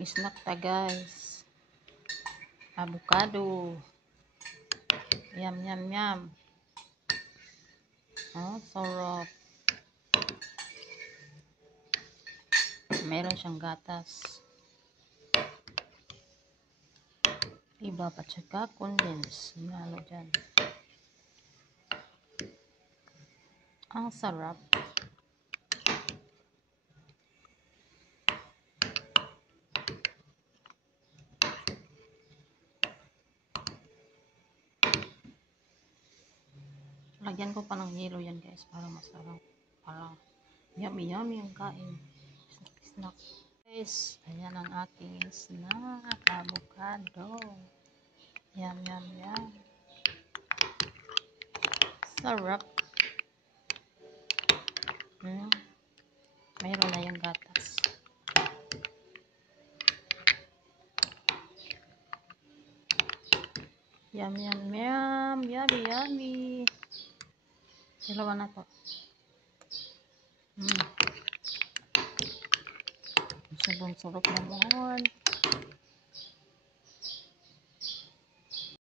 Snack ta guys. Avocado. Yum, yum, yum. Oh, sarap. Meron siyang gatas. Iba pa tsaka condense. Nalo dyan. Ang sarap. Lagyan ko pa ng yelo yan guys para masarap. Para yummy yummy ang kain. Snack. Guys, ayan ang aking snack. Avocado. Yum yum yum. Sarap. Mayroon na yung gatas. Yum yum yum. Yummy yummy. Dalawa na to. Sarap naman.